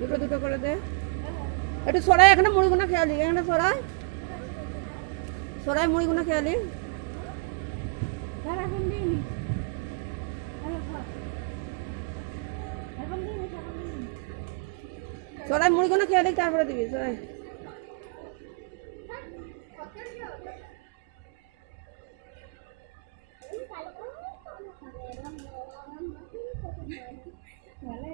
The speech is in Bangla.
দুটো দুটো করে দে। একটু সরাই, এখানে মুড়িগুনা খেয়ালি, এখানে সরাই সরাই মুড়িগুনা খেয়ালি। সরাই মুড়িগুনা খেয়ালি, তারপরে দিবি সরাই। ভালো